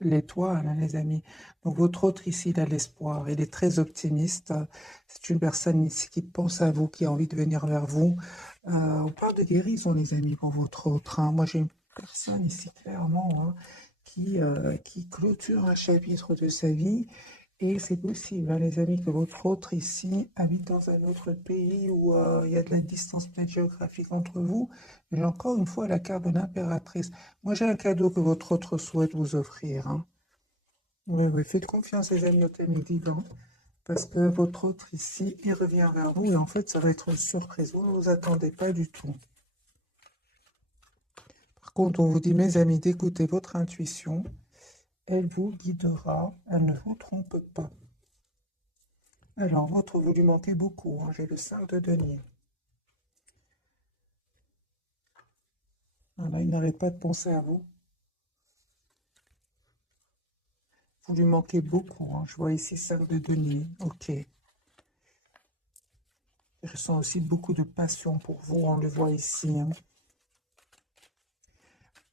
l'étoile, hein, les amis. Donc votre autre ici, il a l'espoir, il est très optimiste. C'est une personne ici qui pense à vous, qui a envie de venir vers vous. On parle de guérison, les amis, pour votre autre, hein. Moi, j'ai une personne ici, clairement, hein, qui clôture un chapitre de sa vie. Et c'est possible, hein, les amis, que votre autre ici habite dans un autre pays où il y a de la distance peut-être géographique entre vous. J'ai encore une fois la carte de l'impératrice. Moi, j'ai un cadeau que votre autre souhaite vous offrir, hein. Oui, oui, faites confiance, les amis, au thème divin, parce que votre autre ici, il revient vers vous et en fait, ça va être une surprise. Vous ne vous attendez pas du tout. Par contre, on vous dit, mes amis, d'écouter votre intuition. Elle vous guidera, elle ne vous trompe pas. Alors, votre, vous lui manquez beaucoup, hein. J'ai le 5 de denier. Voilà, il n'arrête pas de penser à vous. Vous lui manquez beaucoup, hein. Je vois ici 5 de denier. Ok. Je ressens aussi beaucoup de passion pour vous, on le voit ici, hein.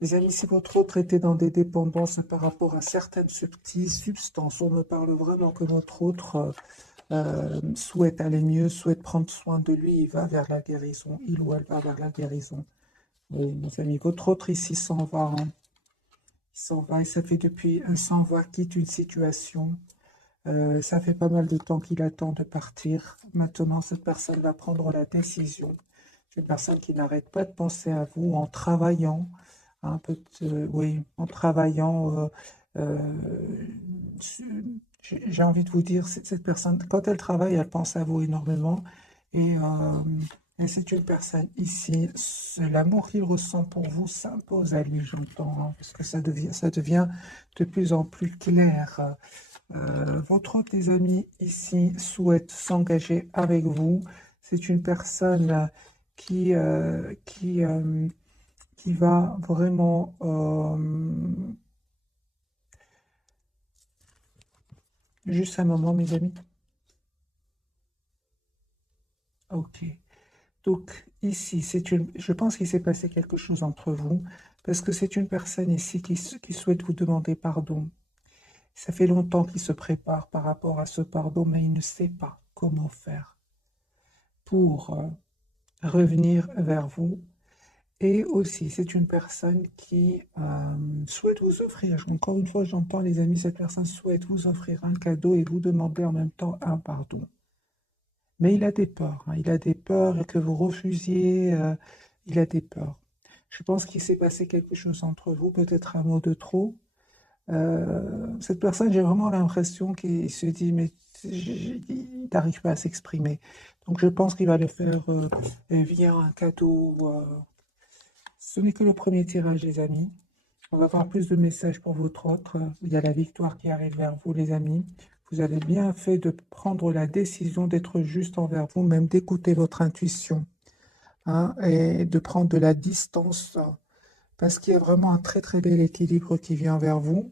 Les amis, si votre autre était dans des dépendances par rapport à certaines substances, on me parle vraiment que votre autre souhaite aller mieux, souhaite prendre soin de lui, il va vers la guérison, il ou elle va vers la guérison. Oui, mes amis, votre autre ici s'en va, hein. Il s'en va et ça fait depuis un s'en va, quitte une situation. Ça fait pas mal de temps qu'il attend de partir. Maintenant, cette personne va prendre la décision. C'est une personne qui n'arrête pas de penser à vous en travaillant, un peu, oui, en travaillant. J'ai envie de vous dire, cette personne, quand elle travaille, elle pense à vous énormément. Et, euh, et c'est une personne ici, l'amour qu'il ressent pour vous s'impose à lui, j'entends, hein, parce que ça devient de plus en plus clair. Votre autre des amis ici souhaite s'engager avec vous. C'est une personne qui va vraiment... juste un moment, mes amis. Ok. Donc ici, je pense qu'il s'est passé quelque chose entre vous, parce que c'est une personne ici qui souhaite vous demander pardon. Ça fait longtemps qu'il se prépare par rapport à ce pardon, mais il ne sait pas comment faire pour revenir vers vous. Et aussi, c'est une personne qui souhaite vous offrir, encore une fois, j'entends les amis, cette personne souhaite vous offrir un cadeau et vous demander en même temps un pardon. Mais il a des peurs, hein, il a des peurs que vous refusiez, il a des peurs. Je pense qu'il s'est passé quelque chose entre vous, peut-être un mot de trop. Cette personne, j'ai vraiment l'impression qu'il se dit, mais il n'arrive pas à s'exprimer. Donc je pense qu'il va le faire via un cadeau. Ce n'est que le premier tirage, les amis. On va avoir plus de messages pour votre autre. Il y a la victoire qui arrive vers vous, les amis. Vous avez bien fait de prendre la décision d'être juste envers vous, même d'écouter votre intuition, hein, et de prendre de la distance, parce qu'il y a vraiment un très très bel équilibre qui vient vers vous.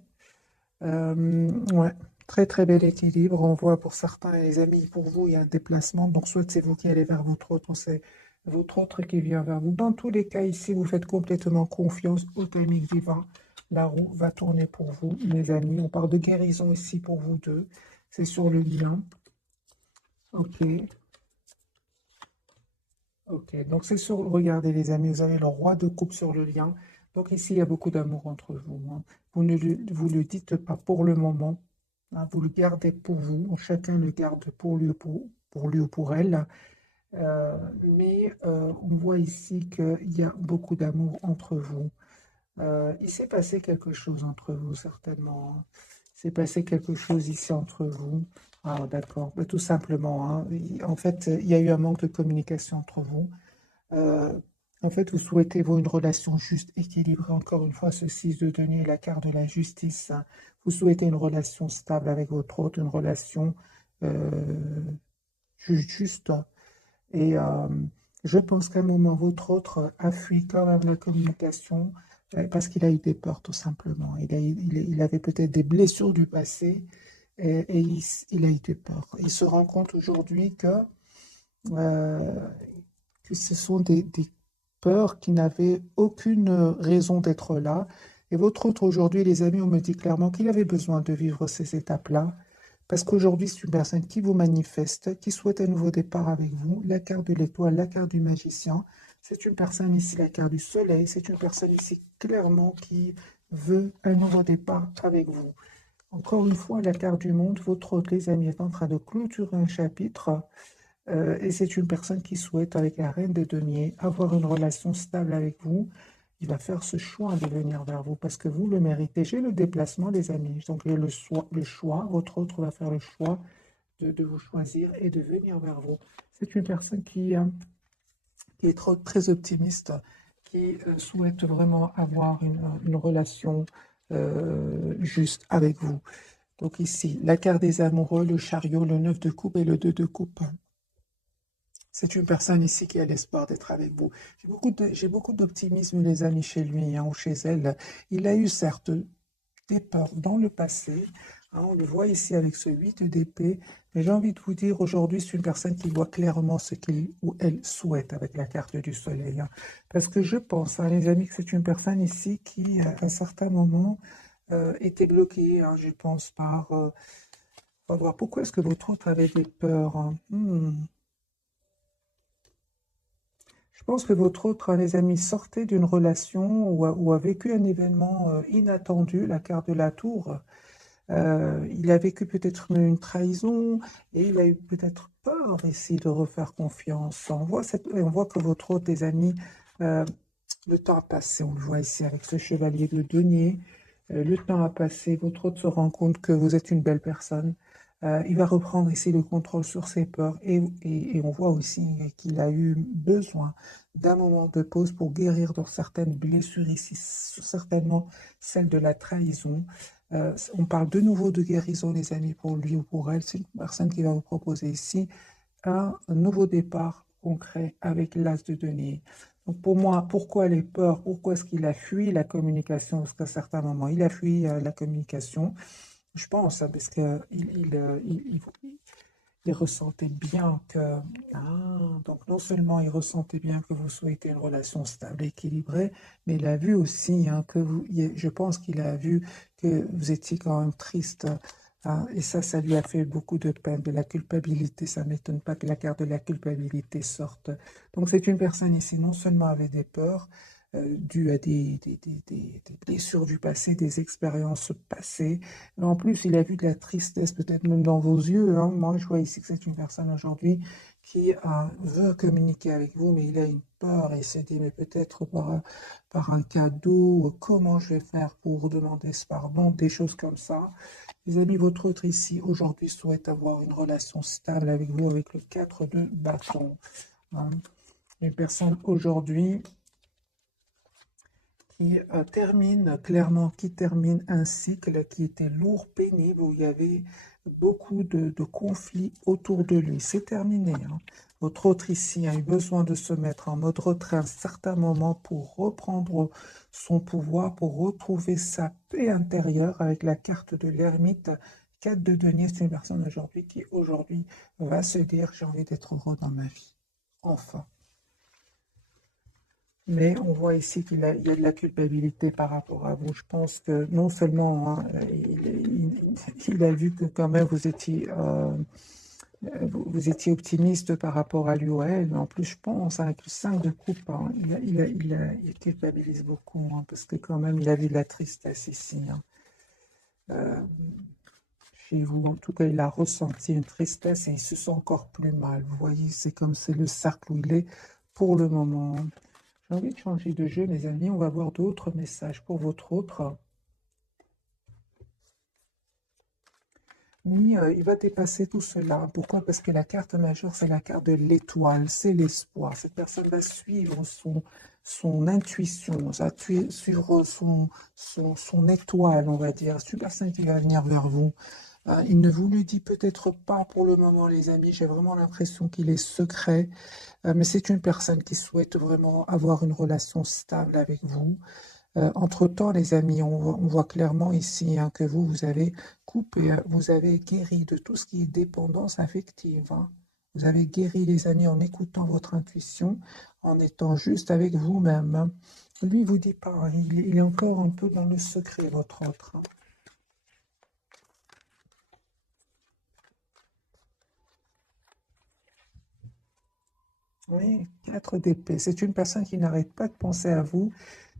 Ouais, très très bel équilibre. On voit pour certains, les amis, pour vous, il y a un déplacement. Donc, soit c'est vous qui allez vers votre autre, c'est votre autre qui vient vers vous. Dans tous les cas, ici, vous faites complètement confiance au timing divin. La roue va tourner pour vous, les amis. On parle de guérison ici pour vous deux. C'est sur le lien. Ok, ok. Donc, c'est sur. Regardez, les amis, vous avez le roi de coupe sur le lien. Donc, ici, il y a beaucoup d'amour entre vous, hein. Vous le dites pas pour le moment, hein, vous le gardez pour vous. Chacun le garde pour lui, pour lui ou pour elle. Mais on voit ici qu'il y a beaucoup d'amour entre vous. Il s'est passé quelque chose entre vous, certainement, hein. Il s'est passé quelque chose ici entre vous. Ah, d'accord. Bah, tout simplement, hein. En fait, il y a eu un manque de communication entre vous. Euh, En fait, vous souhaitez, vous, une relation juste, équilibrée. Encore une fois, ce 6 de denier est la carte de la justice, hein. Vous souhaitez une relation stable avec votre autre, une relation euh, juste. Et je pense qu'à un moment, votre autre a fui quand même la communication parce qu'il a eu des peurs, tout simplement. Il avait peut-être des blessures du passé et il a eu des peurs. Il se rend compte aujourd'hui euh, que ce sont des peurs qui n'avaient aucune raison d'être là. Et votre autre aujourd'hui, les amis, on me dit clairement qu'il avait besoin de vivre ces étapes-là, parce qu'aujourd'hui, c'est une personne qui vous manifeste, qui souhaite un nouveau départ avec vous. La carte de l'étoile, la carte du magicien. C'est une personne ici, la carte du soleil. C'est une personne ici, clairement, qui veut un nouveau départ avec vous. Encore une fois, la carte du monde, votre autre, les amis, est en train de clôturer un chapitre. Et c'est une personne qui souhaite, avec la reine des deniers, avoir une relation stable avec vous. Il va faire ce choix de venir vers vous parce que vous le méritez. J'ai le déplacement, les amis. Donc, j'ai le choix. Votre autre va faire le choix de vous choisir et de venir vers vous. C'est une personne qui est très optimiste, qui souhaite vraiment avoir une relation juste avec vous. Donc ici, la carte des amoureux, le chariot, le 9 de coupe et le 2 de coupe. C'est une personne ici qui a l'espoir d'être avec vous. J'ai beaucoup d'optimisme, les amis, chez lui ou chez elle. Il a eu certes des peurs dans le passé. On le voit ici avec ce 8 d'épée. Mais j'ai envie de vous dire, aujourd'hui, c'est une personne qui voit clairement ce qu'il ou elle souhaite avec la carte du soleil. Parce que je pense, les amis, que c'est une personne ici qui, à un certain moment, était bloquée, je pense, par... on va voir, pourquoi est-ce que votre autre avait des peurs. Je pense que votre autre, les amis, sortait d'une relation ou a vécu un événement inattendu, la carte de la tour. Il a vécu peut-être une trahison et il a eu peut-être peur ici de refaire confiance. On voit que votre autre, des amis, euh, le temps a passé. On le voit ici avec ce chevalier de denier. Le temps a passé. Votre autre se rend compte que vous êtes une belle personne. Il va reprendre ici le contrôle sur ses peurs et on voit aussi qu'il a eu besoin d'un moment de pause pour guérir de certaines blessures ici, certainement celle de la trahison. On parle de nouveau de guérison, les amis, pour lui ou pour elle. C'est une personne qui va vous proposer ici un nouveau départ concret avec l'as de denier. Donc pour moi, pourquoi les peurs? Pourquoi est-ce qu'il a fui la communication? Parce qu'à certains moments, il a fui la communication. Je pense, parce qu'il il ressentait bien que... donc non seulement il ressentait bien que vous souhaitez une relation stable, équilibrée, mais il a vu aussi que je pense qu'il a vu que vous étiez quand même triste. Et ça lui a fait beaucoup de peine, de la culpabilité. Ça ne m'étonne pas que la carte de la culpabilité sorte. Donc c'est une personne ici, non seulement avec des peurs, dues à des blessures du passé, des expériences passées, mais en plus, il a vu de la tristesse, peut-être même dans vos yeux. Moi, je vois ici que c'est une personne aujourd'hui qui veut communiquer avec vous, mais il a une peur et il s'est dit, mais peut-être par un cadeau, comment je vais faire pour demander ce pardon, des choses comme ça. Les amis, votre autre ici, aujourd'hui, souhaite avoir une relation stable avec vous, avec le 4 de bâton. Une personne aujourd'hui qui qui termine un cycle qui était lourd, pénible, où il y avait beaucoup de conflits autour de lui. C'est terminé. Votre autre ici a eu besoin de se mettre en mode retrait à un certain moment pour reprendre son pouvoir, pour retrouver sa paix intérieure avec la carte de l'ermite. 4 de denier, c'est une personne aujourd'hui qui aujourd'hui va se dire j'ai envie d'être heureux dans ma vie. Enfin. Mais on voit ici il y a de la culpabilité par rapport à vous. Je pense que non seulement il a vu que quand même vous étiez optimiste par rapport à lui ou à elle, mais en plus je pense avec le 5 de coupe, il culpabilise beaucoup parce que quand même il a vu de la tristesse ici. Euh, Chez vous, en tout cas, il a ressenti une tristesse et il se sent encore plus mal. Vous voyez, c'est comme c'est le cercle où il est pour le moment. J'ai envie de changer de jeu, les amis. On va voir d'autres messages pour votre autre. Oui, il va dépasser tout cela. Pourquoi? Parce que la carte majeure, c'est la carte de l'étoile, c'est l'espoir. Cette personne va suivre son intuition, suivre son étoile, on va dire. C'est une personne qui va venir vers vous. Il ne vous le dit peut-être pas pour le moment, les amis. J'ai vraiment l'impression qu'il est secret. Mais c'est une personne qui souhaite vraiment avoir une relation stable avec vous. Entre-temps, les amis, on voit clairement ici que vous avez coupé, vous avez guéri de tout ce qui est dépendance affective. Vous avez guéri, les amis, en écoutant votre intuition, en étant juste avec vous-même. Lui, il vous dit pas, hein, il est encore un peu dans le secret, votre autre, hein. Oui, 4 d'épée. C'est une personne qui n'arrête pas de penser à vous,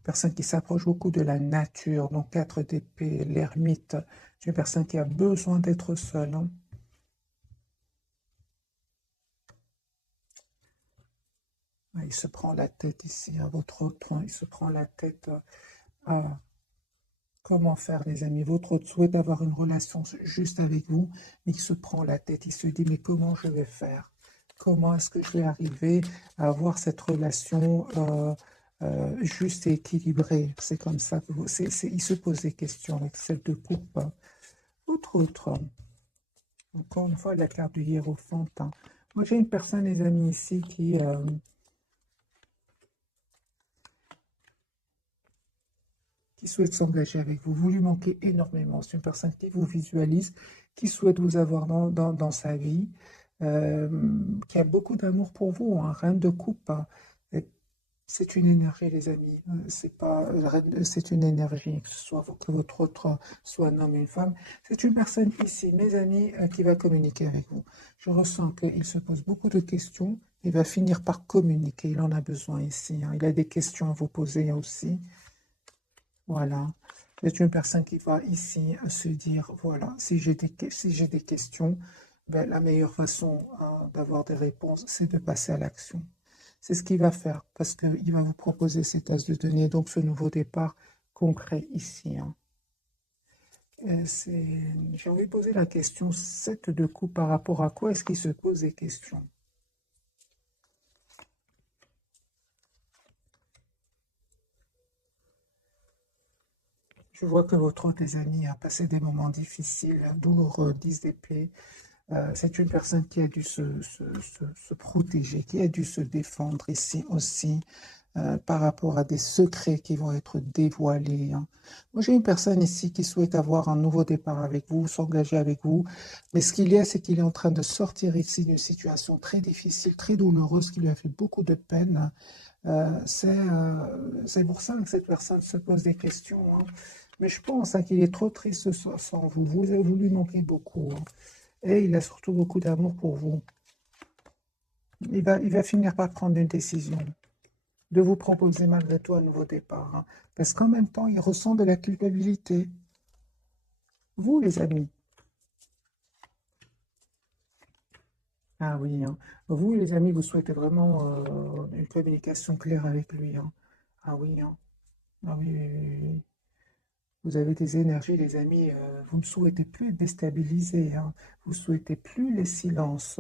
personne qui s'approche beaucoup de la nature. Donc 4 d'épée, l'ermite, c'est une personne qui a besoin d'être seule, hein. Ah, il se prend la tête ici, à votre autre, hein. Il se prend la tête à comment faire, les amis. Votre autre souhaite avoir une relation juste avec vous, mais il se prend la tête. Il se dit, mais comment je vais faire? Comment est-ce que je vais arriver à avoir cette relation juste et équilibrée? C'est comme ça que il se pose des questions avec celle de coupe. Autre, encore une fois, la carte du hiérophant, hein. Moi, j'ai une personne, les amis, ici, qui souhaite s'engager avec vous. Vous lui manquez énormément. C'est une personne qui vous visualise, qui souhaite vous avoir dans sa vie, euh, qui a beaucoup d'amour pour vous, hein, reine de coupe, hein. Et c'est une énergie, les amis. C'est pas, c'est une énergie, que ce soit que votre autre soit un homme ou une femme. C'est une personne ici, mes amis, qui va communiquer avec vous. Je ressens qu'il se pose beaucoup de questions. Il va finir par communiquer. Il en a besoin ici, hein. Il a des questions à vous poser aussi. Voilà. C'est une personne qui va ici se dire, voilà, si j'ai des questions, ben, la meilleure façon d'avoir des réponses, c'est de passer à l'action. C'est ce qu'il va faire parce qu'il va vous proposer cet as de denier, donc ce nouveau départ concret ici, hein. J'ai envie de poser la question 7 de coups par rapport à quoi est-ce qu'il se pose des questions? Je vois que votre autre, les amis, a passé des moments difficiles, douloureux, 10 d'épée. C'est une personne qui a dû se protéger, qui a dû se défendre ici aussi par rapport à des secrets qui vont être dévoilés, hein. Moi, j'ai une personne ici qui souhaite avoir un nouveau départ avec vous, s'engager avec vous, mais ce qu'il y a, c'est qu'il est en train de sortir ici d'une situation très difficile, très douloureuse, qui lui a fait beaucoup de peine. C'est pour ça que cette personne se pose des questions, hein. Mais je pense hein, qu'il est trop triste sans vous. Vous lui manquez beaucoup, hein. Et il a surtout beaucoup d'amour pour vous. Il va finir par prendre une décision, de vous proposer malgré tout un nouveau départ, hein. Parce qu'en même temps, il ressent de la culpabilité. Vous, les amis. Ah oui, hein. Vous, les amis, vous souhaitez vraiment une communication claire avec lui, hein. Ah oui, hein. Ah oui, oui, oui, oui. Vous avez des énergies, les amis. Vous ne souhaitez plus être déstabilisés, hein. Vous ne souhaitez plus les silences.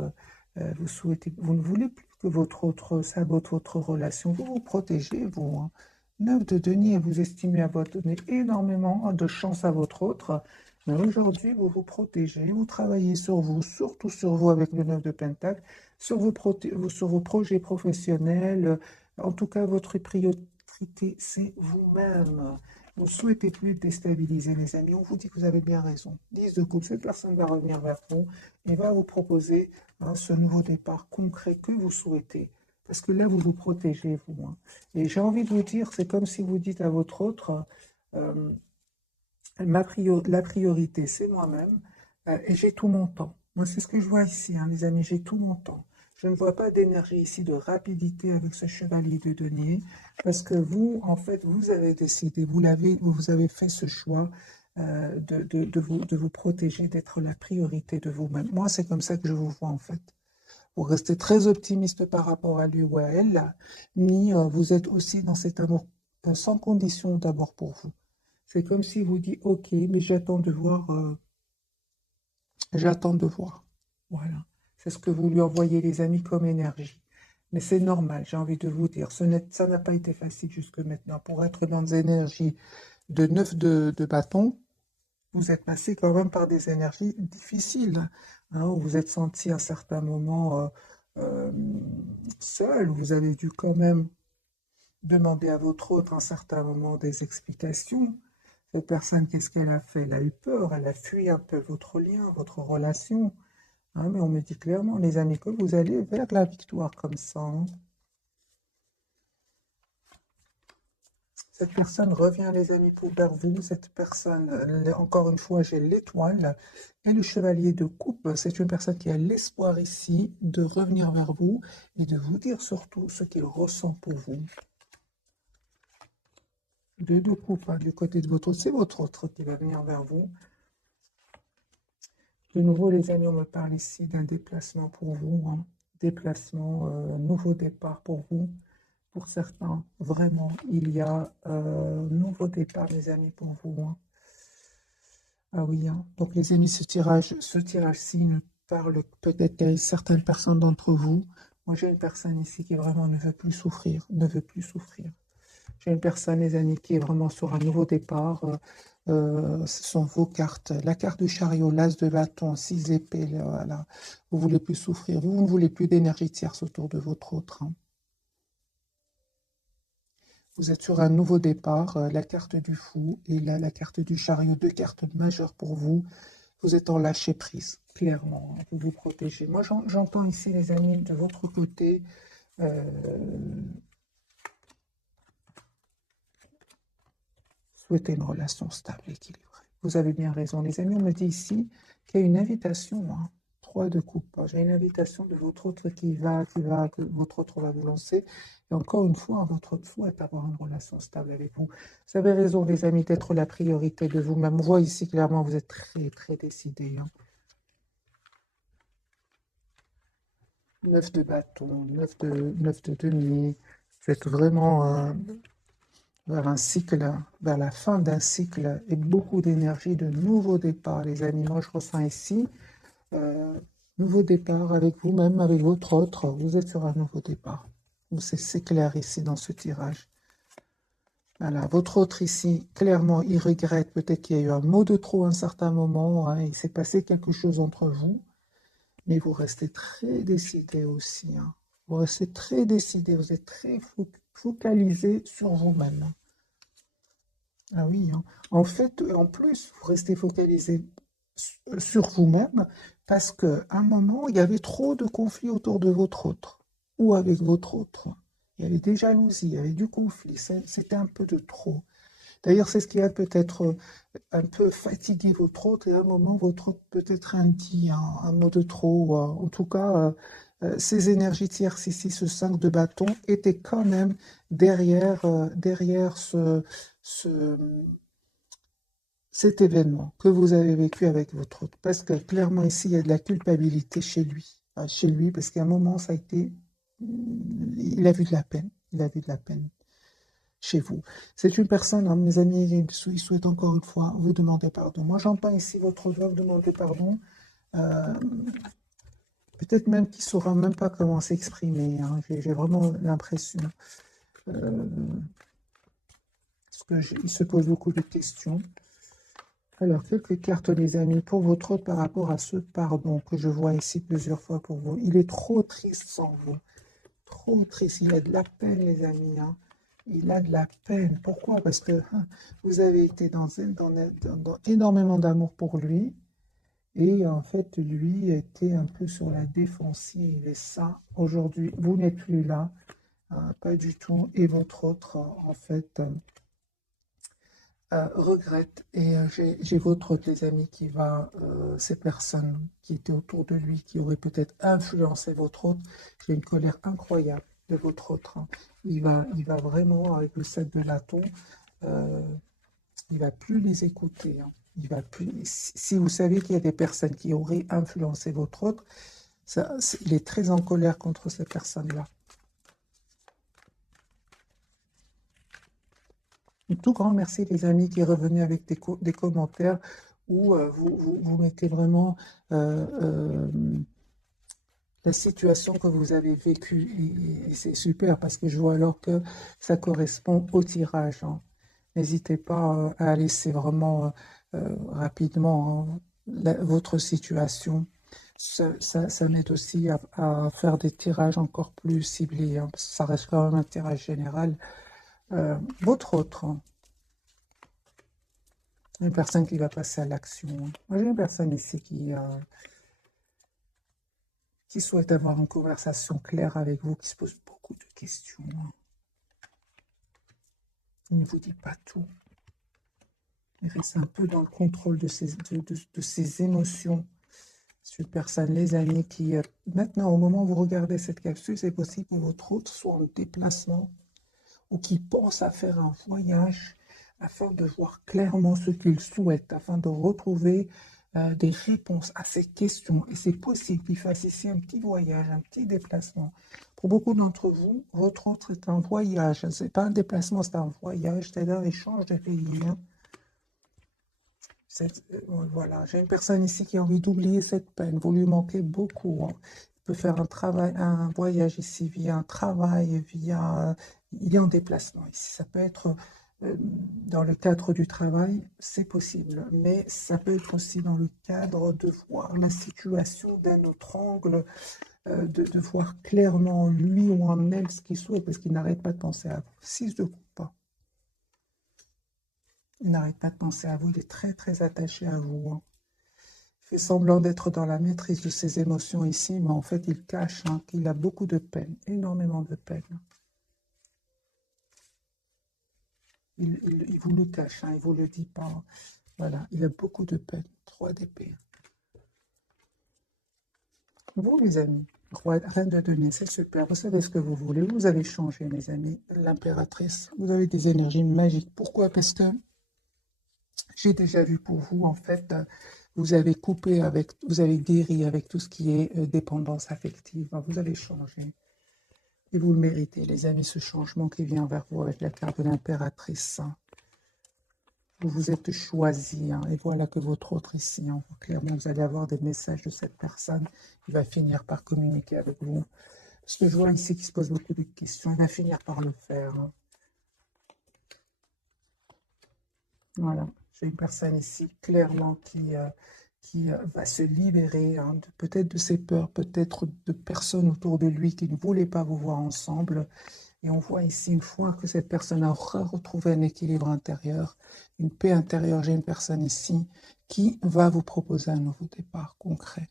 Vous ne voulez plus que votre autre sabote votre relation. Vous vous protégez, vous, hein. 9 de denier, vous estimez avoir donné énormément de chance à votre autre. Mais aujourd'hui, vous vous protégez, vous travaillez sur vous, surtout sur vous avec le 9 de Pentacle, sur vos projets professionnels. En tout cas, votre priorité, c'est vous-même. Vous ne souhaitez plus déstabiliser les amis. On vous dit que vous avez bien raison. 10 de coupe, cette personne va revenir vers vous et va vous proposer ce nouveau départ concret que vous souhaitez. Parce que là, vous vous protégez, vous, hein. Et j'ai envie de vous dire, c'est comme si vous dites à votre autre, euh, la priorité, c'est moi-même, et j'ai tout mon temps. Moi, c'est ce que je vois ici, hein, les amis, j'ai tout mon temps. Je ne vois pas d'énergie ici, de rapidité avec ce chevalier de denier, parce que vous, en fait, vous avez décidé, vous avez fait ce choix de vous protéger, d'être la priorité de vous-même. Moi, c'est comme ça que je vous vois, en fait. Vous restez très optimiste par rapport à lui ou à elle, mais vous êtes aussi dans cet amour sans condition d'abord pour vous. C'est comme si vous dites, OK, mais j'attends de voir, j'attends de voir. Voilà. C'est ce que vous lui envoyez, les amis, comme énergie. Mais c'est normal, j'ai envie de vous dire. Ça n'a pas été facile jusque maintenant. Pour être dans des énergies de 9 de bâton, vous êtes passé quand même par des énergies difficiles, hein, où vous êtes senti à un certain moment euh, seul. Vous avez dû quand même demander à votre autre à un certain moment des explications. Cette personne, qu'est-ce qu'elle a fait? Elle a eu peur, elle a fui un peu votre lien, votre relation, hein. Mais on me dit clairement, les amis, que vous allez vers la victoire comme ça, hein. Cette personne revient, les amis, vers vous. Cette personne, encore une fois, j'ai l'étoile et le chevalier de coupe. C'est une personne qui a l'espoir ici de revenir vers vous et de vous dire surtout ce qu'il ressent pour vous. De coupe, hein, du côté de votre autre, c'est votre autre qui va venir vers vous. De nouveau, les amis, on me parle ici d'un déplacement pour vous, hein. Déplacement, nouveau départ pour vous. Pour certains, vraiment, il y a nouveau départ, les amis, pour vous, hein. Ah oui, hein. Donc les amis, ce tirage-ci ne parle peut-être qu'à certaines personnes d'entre vous. Moi, j'ai une personne ici qui vraiment ne veut plus souffrir, ne veut plus souffrir. J'ai une personne, les amis, qui est vraiment sur un nouveau départ. Ce sont vos cartes. La carte du chariot, l'as de bâton, 6 épées, là, voilà. Vous ne voulez plus souffrir. Vous ne voulez plus d'énergie tierce autour de votre autre, hein. Vous êtes sur un nouveau départ. La carte du fou et là, la carte du chariot, deux cartes majeures pour vous. Vous êtes en lâcher prise, clairement, hein. Vous vous protégez. Moi, j'entends ici, les amis, de votre côté, souhaiter une relation stable, équilibrée. Vous avez bien raison, les amis. On me dit ici qu'il y a une invitation, hein. 3 de coupe. J'ai une invitation de votre autre que votre autre va vous lancer. Et encore une fois, votre autre souhaite avoir une relation stable avec vous. Vous avez raison, les amis, d'être la priorité de vous-même. On voit ici clairement, vous êtes très, très décidés, hein. 9 de bâton, 9 de denier. Vous êtes vraiment vers un cycle, vers la fin d'un cycle et beaucoup d'énergie, de nouveaux départs, les amis. Moi, je ressens ici, euh, nouveau départ avec vous-même, avec votre autre. Vous êtes sur un nouveau départ. C'est clair ici dans ce tirage. Voilà, votre autre ici, clairement, il regrette peut-être qu'il y a eu un mot de trop à un certain moment, hein, il s'est passé quelque chose entre vous, mais vous restez très décidé aussi, hein. Vous restez très décidé, vous êtes très focalisé sur vous-même, hein. Ah oui, hein. En fait, en plus, vous restez focalisé sur vous-même parce qu'à un moment, il y avait trop de conflits autour de votre autre ou avec votre autre. Il y avait des jalousies, il y avait du conflit, c'était un peu de trop. D'ailleurs, c'est ce qui a peut-être un peu fatigué votre autre et à un moment, votre autre peut-être dit un mot de trop. En tout cas, ces énergies tierces ici, ce 5 de bâton, étaient quand même derrière ce, cet événement que vous avez vécu avec votre autre. Parce que clairement, ici, il y a de la culpabilité chez lui. Chez lui, parce qu'à un moment, ça a été... Il a vu de la peine. Il a vu de la peine chez vous. C'est une personne, hein, mes amis, il souhaite encore une fois vous demander pardon. Moi, j'entends ici votre doigt vous demander pardon. Euh, Peut-être même qu'il ne saura même pas comment s'exprimer, hein. J'ai vraiment l'impression. Parce qu'il se pose beaucoup de questions. Alors, quelques cartes, les amis, pour votre autre par rapport à ce pardon que je vois ici plusieurs fois pour vous. Il est trop triste sans vous. Trop triste. Il a de la peine, les amis, hein. Il a de la peine. Pourquoi? Parce que vous avez été dans énormément d'amour pour lui. Et en fait, lui était un peu sur la défensive. Et ça, aujourd'hui, vous n'êtes plus là. Pas du tout. Et votre autre, en fait, regrette. Et j'ai votre autre, les amis, qui va, ces personnes qui étaient autour de lui, qui auraient peut-être influencé votre autre. J'ai une colère incroyable de votre autre, hein. Il va vraiment, avec le 7 de bâton, euh, il va plus les écouter, hein. Il va plus. Si vous savez qu'il y a des personnes qui auraient influencé votre autre, il est très en colère contre ces personnes-là. Un tout grand merci, les amis, qui est revenu avec des commentaires où vous mettez vraiment la situation que vous avez vécue. Et c'est super parce que je vois alors que ça correspond au tirage, hein. N'hésitez pas à laisser vraiment rapidement, hein, votre situation. Ça m'aide aussi à faire des tirages encore plus ciblés, hein, parce que ça reste quand même un tirage général. Votre autre, hein, une personne qui va passer à l'action, hein. Moi, j'ai une personne ici qui souhaite avoir une conversation claire avec vous, qui se pose beaucoup de questions, hein. Il ne vous dit pas tout. Il reste un peu dans le contrôle de ses émotions. C'est une personne, les amis, qui, maintenant, au moment où vous regardez cette capsule, c'est possible que votre hôte soit en déplacement ou qui pense à faire un voyage afin de voir clairement ce qu'il souhaite, afin de retrouver des réponses à ces questions. Et c'est possible qu'il fasse ici un petit voyage, un petit déplacement. Pour beaucoup d'entre vous, votre hôte est un voyage. Ce n'est pas un déplacement, c'est un voyage, c'est-à-dire il change de pays. Hein. Voilà, j'ai une personne ici qui a envie d'oublier cette peine. Vous lui manquez beaucoup. Hein. Il peut faire un travail, un voyage ici via un travail, via. Il est en déplacement ici. Ça peut être dans le cadre du travail, c'est possible, mais ça peut être aussi dans le cadre de voir la situation d'un autre angle, de voir clairement lui ou en elle ce qu'il souhaite, parce qu'il n'arrête pas de penser à vous. 6 de coupe. Il n'arrête pas de penser à vous, il est très très attaché à vous. Hein. Il fait semblant d'être dans la maîtrise de ses émotions ici, mais en fait il cache hein, qu'il a beaucoup de peine, énormément de peine. Il vous le cache, hein, il ne vous le dit pas. Voilà, il a beaucoup de peine. 3 d'épée. Vous les amis, reine de denier, c'est super, vous savez ce que vous voulez, vous avez changé mes amis, l'impératrice, vous avez des énergies magiques. Pourquoi? Parce que j'ai déjà vu pour vous, en fait, vous avez coupé avec, vous avez guéri avec tout ce qui est dépendance affective. Vous avez changé. Et vous le méritez, les amis, ce changement qui vient vers vous avec la carte de l'impératrice. Hein. Vous vous êtes choisi. Hein, et voilà que votre autre ici, hein, clairement, vous allez avoir des messages de cette personne qui va finir par communiquer avec vous. Parce que je vois ici qu'il se pose beaucoup de questions. Il va finir par le faire. Hein. Voilà. J'ai une personne ici, clairement, qui va se libérer hein, peut-être de ses peurs, peut-être de personnes autour de lui qui ne voulaient pas vous voir ensemble. Et on voit ici, une fois que cette personne aura retrouvé un équilibre intérieur, une paix intérieure, j'ai une personne ici qui va vous proposer un nouveau départ concret.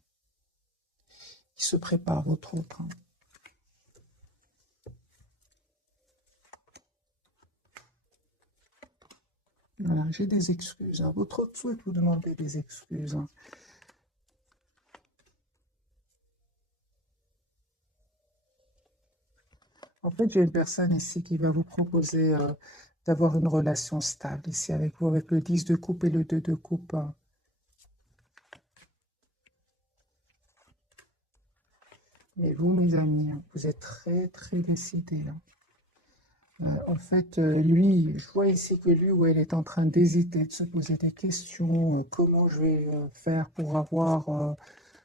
Il se prépare, votre autre. Hein. Voilà, j'ai des excuses. Hein. Votre autre souhaite vous demander des excuses. Hein. En fait, j'ai une personne ici qui va vous proposer d'avoir une relation stable ici avec vous, avec le 10 de coupe et le 2 de coupe. Hein. Mais vous, mes amis, hein, vous êtes très, très décidés. Hein. En fait, lui, je vois ici que lui ou elle est en train d'hésiter, de se poser des questions. Comment je vais faire pour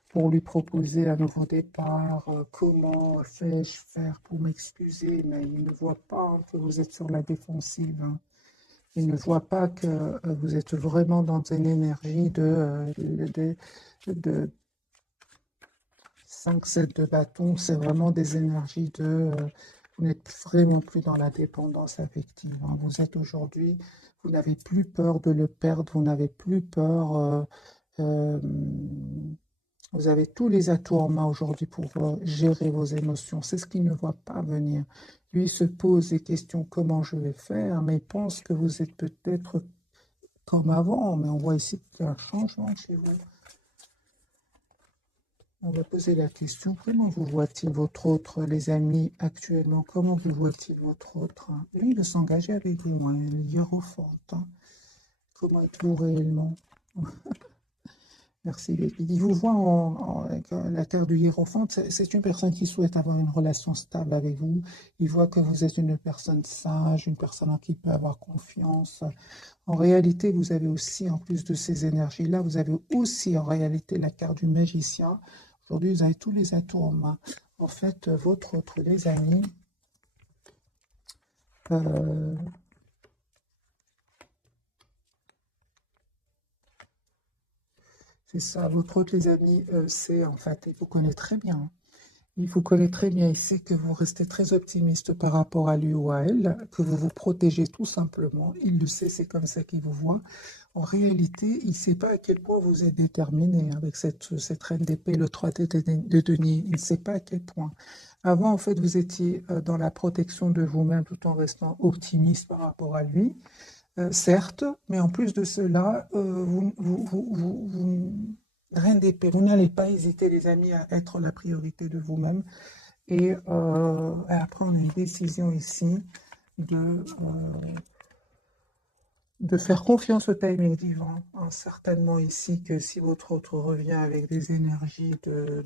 pour lui proposer un nouveau départ? Comment fais-je faire pour m'excuser? Mais il ne voit pas hein, que vous êtes sur la défensive. Hein. Il ne voit pas que vous êtes vraiment dans une énergie de 5-7 de bâton. C'est vraiment des énergies vous n'êtes vraiment plus dans la dépendance affective. Hein. Vous êtes aujourd'hui, vous n'avez plus peur de le perdre, vous n'avez plus peur. Euh, vous avez tous les atouts en main aujourd'hui pour gérer vos émotions. C'est ce qu'il ne voit pas venir. Lui il se pose des questions, comment je vais faire, mais il pense que vous êtes peut-être comme avant, mais on voit ici qu'il y a un changement chez vous. On va poser la question, comment vous voit-il votre autre, les amis, actuellement? Comment vous voit-il votre autre? Lui, il veut s'engager avec vous, hein, il est hiérophante. Hein. Comment êtes-vous réellement? Merci. Il vous voit avec la carte du hiérophante. C'est une personne qui souhaite avoir une relation stable avec vous. Il voit que vous êtes une personne sage, une personne en qui il peut avoir confiance. En réalité, vous avez aussi, en plus de ces énergies-là, vous avez aussi en réalité la carte du magicien. Aujourd'hui, vous avez tous les atouts en main. En fait, votre autre, les amis, euh, c'est ça, votre autre, les amis, c'est en fait, il vous connaît très bien. Il vous connaît très bien ici, que vous restez très optimiste par rapport à lui ou à elle, que vous vous protégez tout simplement. Il le sait, c'est comme ça qu'il vous voit. En réalité, il ne sait pas à quel point vous êtes déterminé avec cette reine d'épée, le 3 de denier. Il ne sait pas à quel point. Avant, en fait, vous étiez dans la protection de vous-même tout en restant optimiste par rapport à lui, certes, mais en plus de cela, reine d'épée, vous n'allez pas hésiter, les amis, à être la priorité de vous-même. Et après, on a une décision ici de, euh, de faire confiance au timing divin. Hein. Certainement ici que si votre autre revient avec des énergies de-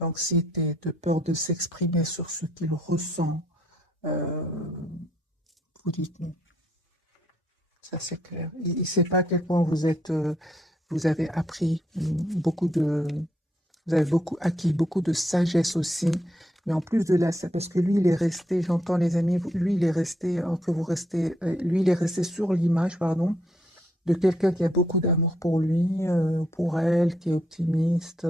d'anxiété, de peur de s'exprimer sur ce qu'il ressent, euh, vous dites non. Ça, c'est clair. Il ne sait pas à quel point vous avez appris beaucoup de, vous avez beaucoup acquis beaucoup de sagesse aussi. Mais en plus de là, parce que lui, il est resté, j'entends les amis, lui, il est resté, que vous restez, lui, il est resté sur l'image, pardon, de quelqu'un qui a beaucoup d'amour pour lui, pour elle, qui est optimiste.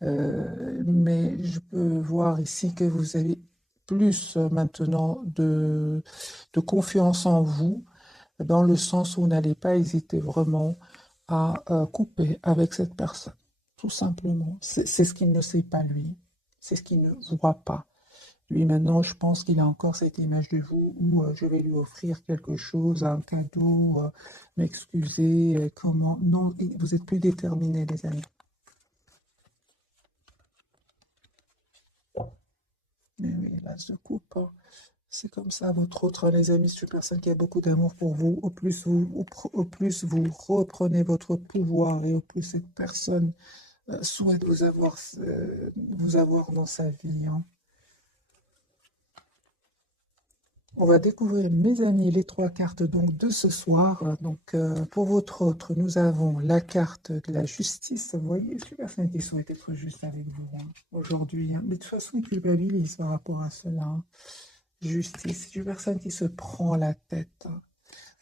Mais je peux voir ici que vous avez plus maintenant de confiance en vous, dans le sens où vous n'allez pas hésiter vraiment à couper avec cette personne, tout simplement. C'est ce qu'il ne sait pas, lui. C'est ce qu'il ne voit pas. Lui, maintenant, je pense qu'il a encore cette image de vous où je vais lui offrir quelque chose, un cadeau, m'excuser, comment. Non, vous êtes plus déterminés, les amis. Mais oui, là, se coupe. Hein. C'est comme ça, votre autre, les amis, c'est une personne qui a beaucoup d'amour pour vous. Au plus vous reprenez votre pouvoir et au plus cette personne souhaite vous avoir dans sa vie. Hein. On va découvrir, mes amis, les trois cartes donc, de ce soir. Donc, pour votre autre, nous avons la carte de la justice. Vous voyez, je suis personne qui souhaite être juste avec vous hein, aujourd'hui. Hein. Mais de toute façon, il culpabilise par rapport à cela. Hein. Justice, c'est une personne qui se prend la tête. Hein.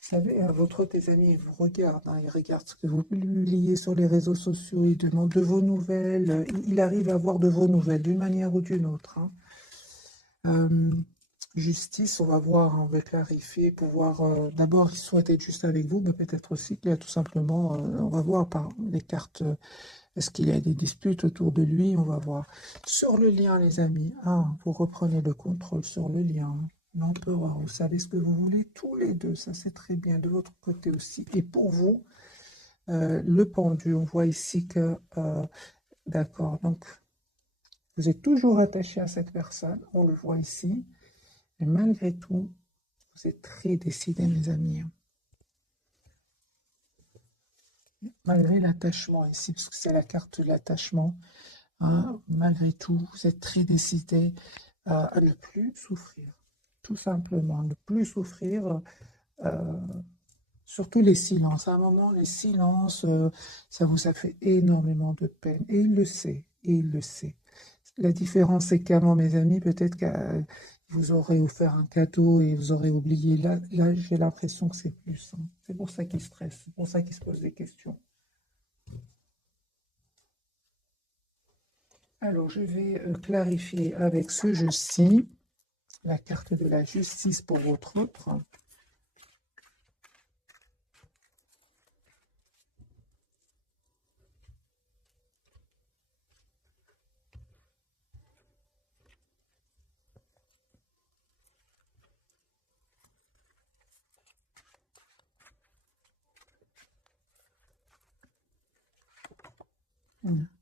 Vous savez, votre autre, tes amis, ils vous regardent. Hein, ils regardent ce que vous publiez sur les réseaux sociaux. Ils demandent de vos nouvelles. Il arrive à avoir de vos nouvelles d'une manière ou d'une autre. Hein. Euh, Justice, on va voir, on va clarifier, pouvoir. D'abord, il souhaite être juste avec vous, mais peut-être aussi qu'il y a tout simplement. On va voir par les cartes. Est-ce qu'il y a des disputes autour de lui? On va voir. Sur le lien, les amis, vous reprenez le contrôle sur le lien. L'empereur, vous savez ce que vous voulez tous les deux, ça c'est très bien, de votre côté aussi. Et pour vous, le pendu, on voit ici que, d'accord, donc vous êtes toujours attaché à cette personne, on le voit ici, mais malgré tout, vous êtes très décidé, mes amis. Hein. Malgré l'attachement ici, parce que c'est la carte de l'attachement, hein, malgré tout, vous êtes très décidé à ne plus souffrir. Tout simplement, ne plus souffrir, surtout les silences. À un moment, les silences, ça vous a fait énormément de peine. Et il le sait, et il le sait. La différence, c'est qu'avant, mes amis, peut-être que vous aurez offert un cadeau et vous aurez oublié. Là j'ai l'impression que c'est plus. Hein. C'est pour ça qu'il stresse, c'est pour ça qu'il se pose des questions. Alors, je vais clarifier avec ce jeu-ci la carte de la justice pour votre autre.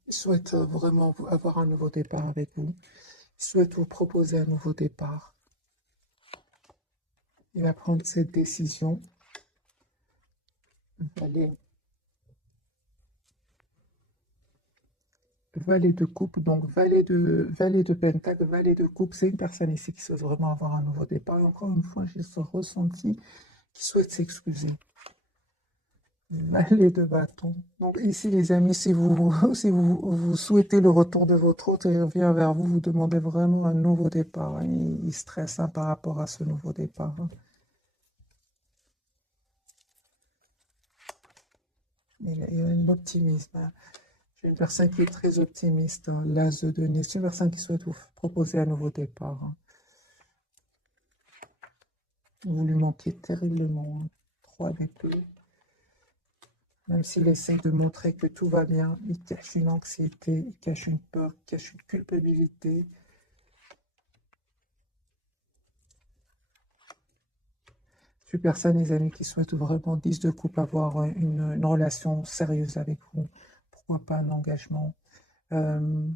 Il souhaite vraiment avoir un nouveau départ avec vous. Il souhaite vous proposer un nouveau départ. Il va prendre cette décision. Valet, valet de coupe, donc valet de pentacle, valet de coupe. C'est une personne ici qui souhaite vraiment avoir un nouveau départ. Et encore une fois, j'ai ce ressenti qui souhaite s'excuser. Valet de bâton. Donc ici, les amis, si si vous souhaitez le retour de votre hôte et il revient vers vous, vous demandez vraiment un nouveau départ. Hein. Il stresse hein, par rapport à ce nouveau départ. Hein. Il a l'optimisme, hein. J'ai une personne qui est très optimiste, hein, l'as de denier. C'est une personne qui souhaite vous proposer un nouveau départ, hein. Vous lui manquez terriblement, hein. 3 d'épée. Même s'il essaie de montrer que tout va bien, il cache une anxiété, il cache une peur, il cache une culpabilité. Je suis personne, les amis, qui souhaitent vraiment 10 de couple avoir une relation sérieuse avec vous. Pourquoi pas un engagement. Euh,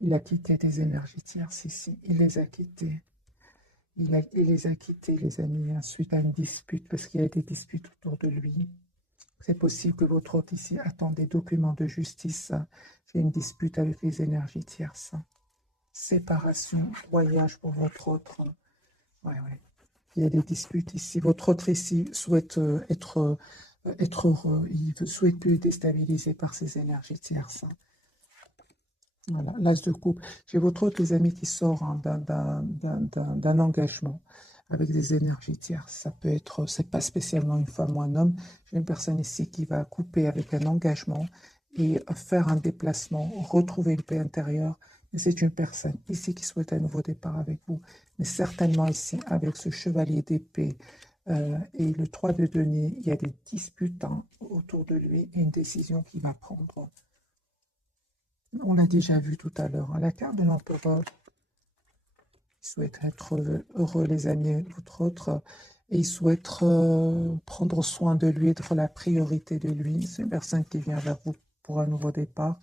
il a quitté des énergies tierces ici. Il les a quittées. Il les a quittés, les amis, hein, suite à une dispute, parce qu'il y a des disputes autour de lui. C'est possible que votre hôte ici attend des documents de justice. C'est une dispute avec les énergies tierces. Séparation, voyage pour votre autre. Ouais, ouais. Il y a des disputes ici. Votre autre ici souhaite être heureux. Il ne souhaite plus être déstabilisé par ces énergies tierces. Voilà, l'as de coupe. J'ai votre autre, les amis, qui sort, hein, d'un engagement avec des énergies tierces. Ça peut être, c'est pas spécialement une femme ou un homme. J'ai une personne ici qui va couper avec un engagement et faire un déplacement, retrouver une paix intérieure. Et c'est une personne ici qui souhaite un nouveau départ avec vous. Mais certainement ici, avec ce chevalier d'épée et le 3 de denier, il y a des disputes, hein, autour de lui et une décision qu'il va prendre. On l'a déjà vu tout à l'heure, hein, la carte de l'empereur. Il souhaite être heureux, les amis, votre autre, et il souhaite prendre soin de lui, être la priorité de lui. C'est une personne qui vient vers vous pour un nouveau départ.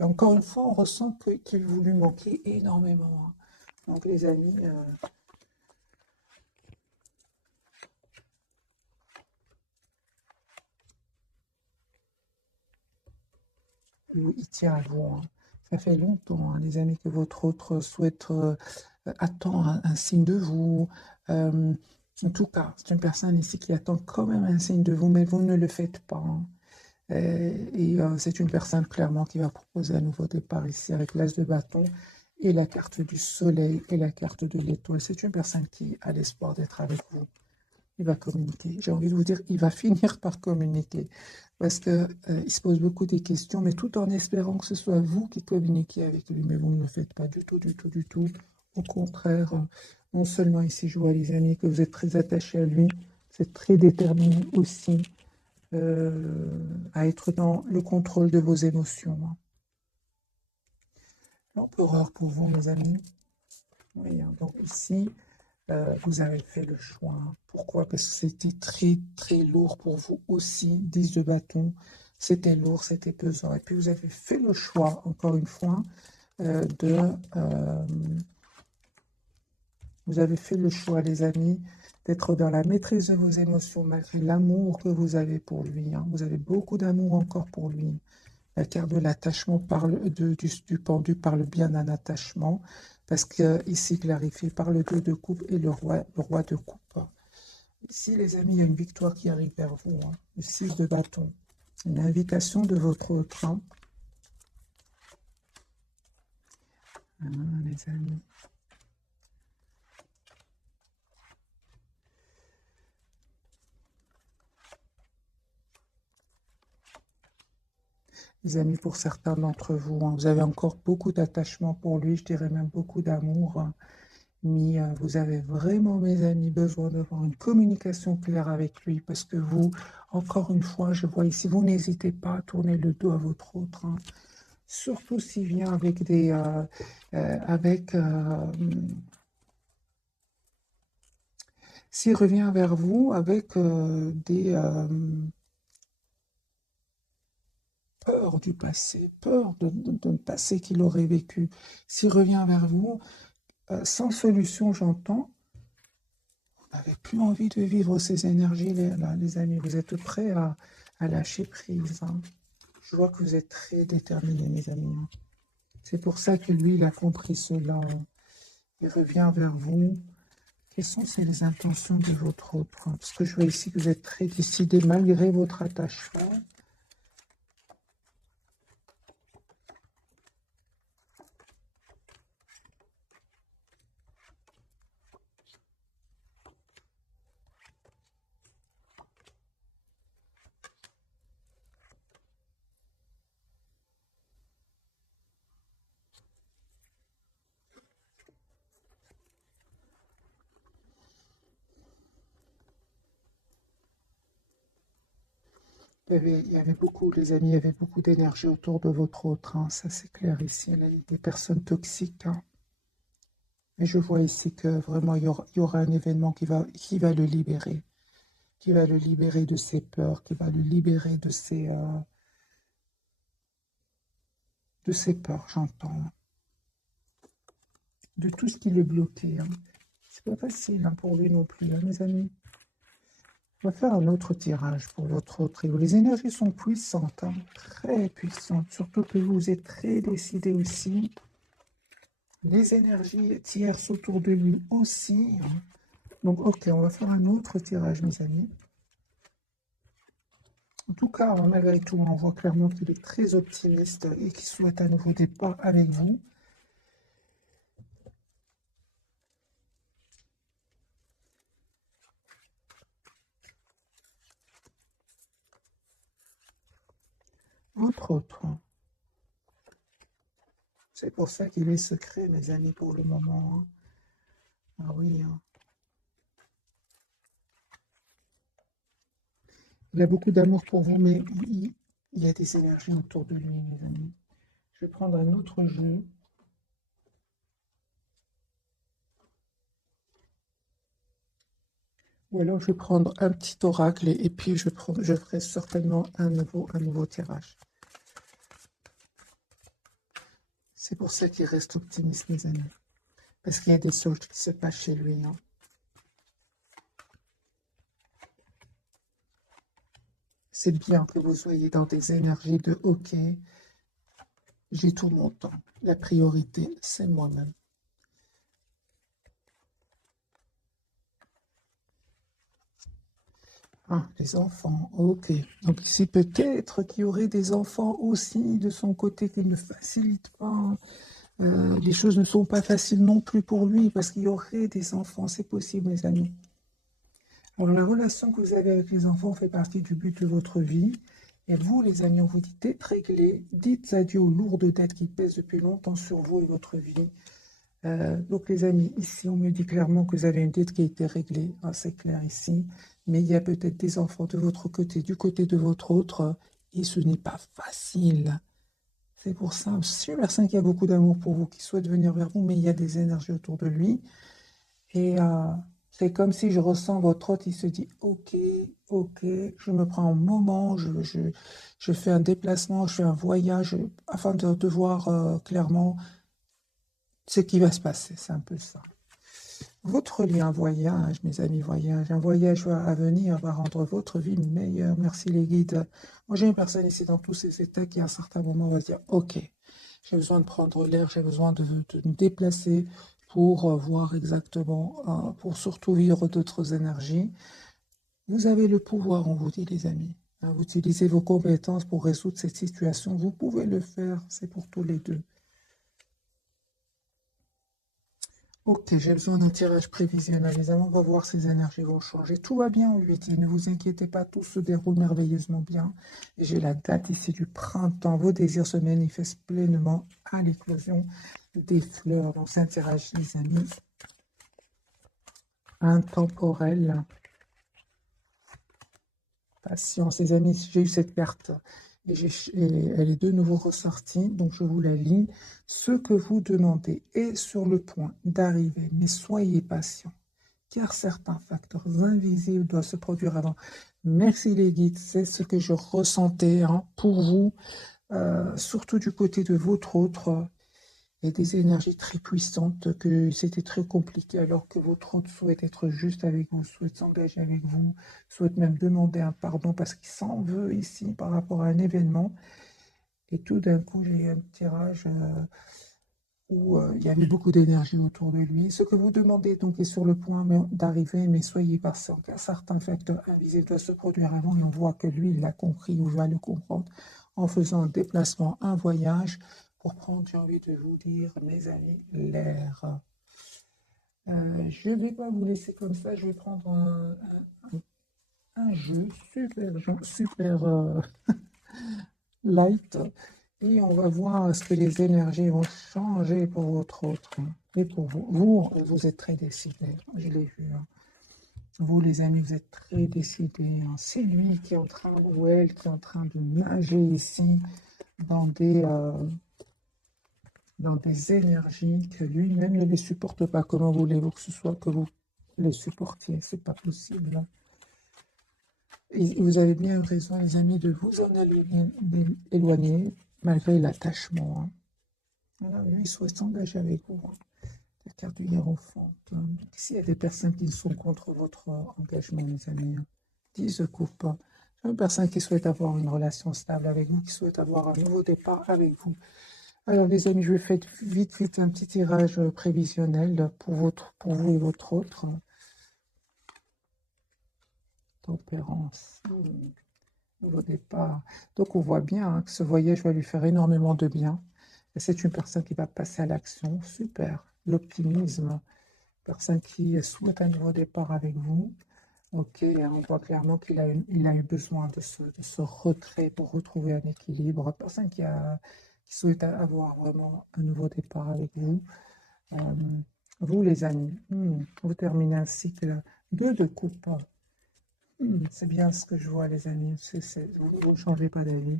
Et encore une fois, on ressent qu'il vous lui manquez énormément, hein. Donc, les amis, il tient à vous, hein. Ça fait longtemps, hein, les amis, que votre autre souhaite, attend un signe de vous. Euh, en tout cas, c'est une personne ici qui attend quand même un signe de vous, mais vous ne le faites pas, hein. C'est une personne clairement qui va proposer un nouveau départ ici avec l'as de bâton et la carte du soleil et la carte de l'étoile. C'est une personne qui a l'espoir d'être avec vous. Il va communiquer. J'ai envie de vous dire, il va finir par communiquer parce que il se pose beaucoup de questions, mais tout en espérant que ce soit vous qui communiquez avec lui. Mais vous ne le faites pas du tout, du tout, du tout. Au contraire, non seulement ici, je vois les amis que vous êtes très attachés à lui, vous êtes très déterminés aussi à être dans le contrôle de vos émotions, hein. L'empereur pour vous, mes amis. Oui, hein, donc ici, vous avez fait le choix. Pourquoi? Parce que c'était très, très lourd pour vous aussi. 10 de bâton, c'était lourd, c'était pesant. Et puis, vous avez fait le choix, encore une fois, de... vous avez fait le choix, les amis, d'être dans la maîtrise de vos émotions, malgré l'amour que vous avez pour lui, hein. Vous avez beaucoup d'amour encore pour lui. La carte de l'attachement parle du pendu parle bien d'un attachement, parce que ici clarifié par le 2 de coupe et le roi de coupe. Ici, les amis, il y a une victoire qui arrive vers vous, hein. Le 6 de bâton. Une invitation de votre train. Ah, les amis. Les amis, pour certains d'entre vous, hein, vous avez encore beaucoup d'attachement pour lui, je dirais même beaucoup d'amour, hein. Mais vous avez vraiment, mes amis, besoin d'avoir une communication claire avec lui parce que vous, encore une fois, je vois ici, vous n'hésitez pas à tourner le dos à votre autre, hein. Surtout s'il vient avec s'il revient vers vous avec des peurs du passé, peur d'un passé qu'il aurait vécu. S'il revient vers vous sans solution, j'entends, vous n'avez plus envie de vivre ces énergies-là, les amis. Vous êtes prêts à lâcher prise, hein. Je vois que vous êtes très déterminés, mes amis, hein. C'est pour ça que lui, il a compris cela, hein. Il revient vers vous. Quelles sont les intentions de votre autre, hein? Parce que je vois ici que vous êtes très décidé malgré votre attachement. Il y avait beaucoup, les amis, il y avait beaucoup d'énergie autour de votre autre, hein, ça c'est clair ici. Elle a des personnes toxiques, hein. Et je vois ici que vraiment il y aura un événement qui va le libérer, qui va le libérer de ses peurs, qui va le libérer de ses peurs, j'entends, de tout ce qui le bloquait, hein. C'est pas facile, hein, pour lui non plus, hein, mes amis. On va faire un autre tirage pour votre trio. Les énergies sont puissantes, hein, très puissantes, surtout que vous êtes très décidé aussi. Les énergies tierces autour de lui aussi, hein. Donc, ok, on va faire un autre tirage, mes amis. En tout cas, malgré tout, on voit clairement qu'il est très optimiste et qu'il souhaite un nouveau départ avec vous. Votre autre. C'est pour ça qu'il est secret, mes amis, pour le moment, hein. Ah oui, hein. Il a beaucoup d'amour pour vous, mais il y a des énergies autour de lui, mes amis. Je vais prendre un autre jeu. Ou alors je vais prendre un petit oracle et puis je ferai certainement un nouveau tirage. C'est pour ça qu'il reste optimiste, mes amis. Parce qu'il y a des choses qui se passent chez lui, hein. C'est bien que vous soyez dans des énergies de OK, j'ai tout mon temps. La priorité, c'est moi-même. Ah, les enfants, ok. Donc ici, peut-être qu'il y aurait des enfants aussi de son côté qui ne facilitent pas. Les choses ne sont pas faciles non plus pour lui parce qu'il y aurait des enfants, c'est possible, mes amis. Alors, la relation que vous avez avec les enfants fait partie du but de votre vie. Et vous, les amis, on vous dit d'être réglés, dites adieu aux lourdes dettes qui pèsent depuis longtemps sur vous et votre vie. Donc, les amis, ici, on me dit clairement que vous avez une dette qui a été réglée. Ah, c'est clair ici. Mais il y a peut-être des enfants de votre côté, du côté de votre autre, et ce n'est pas facile. C'est pour ça, je suis une personne qui a beaucoup d'amour pour vous, qui souhaite venir vers vous, mais il y a des énergies autour de lui. Et c'est comme si je ressens votre hôte, il se dit, ok, ok, je me prends un moment, je fais un déplacement, je fais un voyage, afin de voir clairement ce qui va se passer. C'est un peu ça. Votre lien voyage, mes amis, voyage, un voyage à venir va rendre votre vie meilleure. Merci les guides. Moi, j'ai une personne ici dans tous ces états qui, à un certain moment, va se dire, ok, j'ai besoin de prendre l'air, j'ai besoin de me déplacer pour voir exactement, pour surtout vivre d'autres énergies. Vous avez le pouvoir, on vous dit, les amis. Vous utilisez vos compétences pour résoudre cette situation. Vous pouvez le faire, c'est pour tous les deux. Ok, j'ai besoin d'un tirage prévisionnel. Les amants, on va voir si ces énergies vont changer. Tout va bien, on lui dit. Ne vous inquiétez pas, tout se déroule merveilleusement bien. Et j'ai la date ici du printemps. Vos désirs se manifestent pleinement à l'éclosion des fleurs. On s'interagit, les amis. Intemporel. Patience, les amis, j'ai eu cette carte. Et elle est de nouveau ressortie, donc je vous la lis. Ce que vous demandez est sur le point d'arriver, mais soyez patient, car certains facteurs invisibles doivent se produire avant. Merci les guides, c'est ce que je ressentais, hein, pour vous, surtout du côté de votre autre. Il y a des énergies très puissantes que c'était très compliqué alors que votre autre souhaite être juste avec vous, souhaite s'engager avec vous, souhaite même demander un pardon parce qu'il s'en veut ici par rapport à un événement. Et tout d'un coup, j'ai eu un tirage où il y avait beaucoup d'énergie autour de lui. Ce que vous demandez donc est sur le point d'arriver, mais soyez patient, car certains facteurs invisibles doivent se produire avant et on voit que lui, il l'a compris ou va le comprendre en faisant un déplacement, un voyage pour prendre, j'ai envie de vous dire, mes amis, l'air. Je ne vais pas vous laisser comme ça, je vais prendre un jeu super light. Et on va voir est-ce que les énergies vont changer pour votre autre. Et pour vous, vous êtes très décidé. Je l'ai vu, hein. Vous, les amis, vous êtes très décidés, hein. C'est lui qui est en train, ou elle, qui est en train de nager ici dans dans des énergies que lui-même ne les supporte pas. Comment voulez-vous que ce soit que vous les supportiez? C'est pas possible, hein. Et vous avez bien raison, les amis, de vous en éloigner, malgré l'attachement, hein. Alors, lui, il souhaite s'engager avec vous, hein. La carte du hiérophante, hein. Donc, ici, il y a des personnes qui sont contre votre engagement, mes amis, hein. 10 de coupe, hein. Une personne qui souhaite avoir une relation stable avec vous, qui souhaite avoir un nouveau départ avec vous. Alors, les amis, je vais faire vite un petit tirage prévisionnel pour vous et votre autre. Tempérance. Nouveau départ. Donc, on voit bien, hein, que ce voyage va lui faire énormément de bien. Et c'est une personne qui va passer à l'action. Super. L'optimisme. Personne qui souhaite un nouveau départ avec vous. Ok, on voit clairement il a eu besoin de ce retrait pour retrouver un équilibre. Personne qui souhaite avoir vraiment un nouveau départ avec vous. Vous, les amis, vous terminez un cycle 2 de coupe. C'est bien ce que je vois, les amis. Vous ne changez pas d'avis.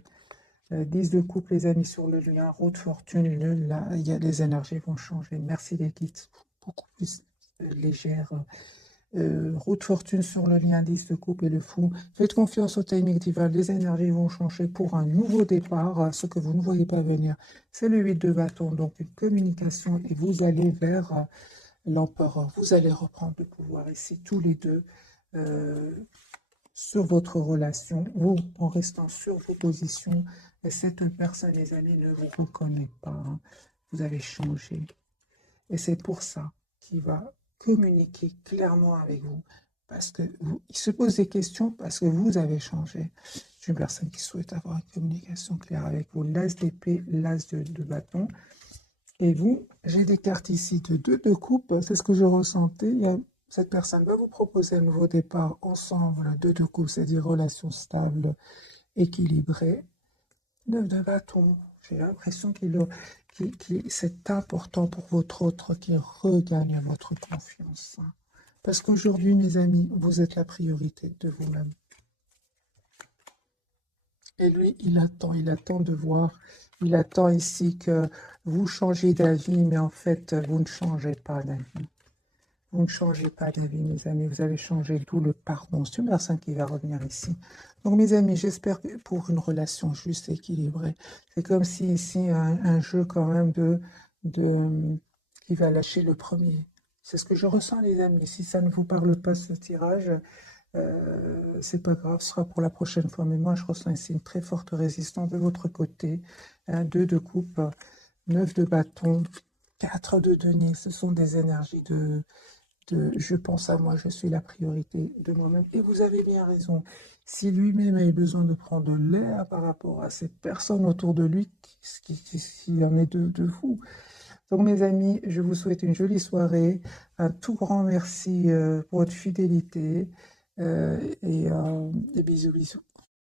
10 de coupe, les amis, sur le lien. Roue de fortune, nul. Là, les énergies vont changer. Merci, les guides. Beaucoup plus légères. Roue de fortune sur le lien 10 de coupe et le fou. Faites confiance au timing divin. Les énergies vont changer pour un nouveau départ. Ce que vous ne voyez pas venir, c'est le 8 de bâton. Donc, une communication et vous allez vers l'empereur. Vous allez reprendre le pouvoir ici, tous les deux. Sur votre relation, vous en restant sur vos positions, et cette personne, les amis, ne vous reconnaît pas, hein. Vous avez changé. Et c'est pour ça qu'il va communiquer clairement avec vous. Parce que il se pose des questions parce que vous avez changé. C'est une personne qui souhaite avoir une communication claire avec vous. L'as d'épée, l'as de bâton. Et vous, j'ai des cartes ici de 2 de coupe. C'est ce que je ressentais. Cette personne va vous proposer un nouveau départ ensemble, 2 de coupe, c'est-à-dire relation stable, équilibrée. 9 de bâton, j'ai l'impression c'est important pour votre autre qu'il regagne votre confiance, hein. Parce qu'aujourd'hui, mes amis, vous êtes la priorité de vous-même. Et lui, il attend de voir, il attend ici que vous changez d'avis, mais en fait, vous ne changez pas d'avis. Vous ne changez pas d'avis, mes amis, vous avez changé, d'où le pardon. C'est une personne qui va revenir ici. Donc, mes amis, j'espère que pour une relation juste et équilibrée, c'est comme si ici, un jeu quand même qui va lâcher le premier. C'est ce que je ressens, les amis. Si ça ne vous parle pas, ce tirage, c'est pas grave, ce sera pour la prochaine fois. Mais moi, je ressens ici une très forte résistance de votre côté. 2 de coupe, 9 de bâton, 4 de denier. Ce sont des énergies je pense à moi, je suis la priorité de moi-même. Et vous avez bien raison. Si lui-même a eu besoin de prendre l'air par rapport à cette personne autour de lui, s'il en est de vous. Donc, mes amis, je vous souhaite une jolie soirée. Un tout grand merci pour votre fidélité. Et bisous, bisous.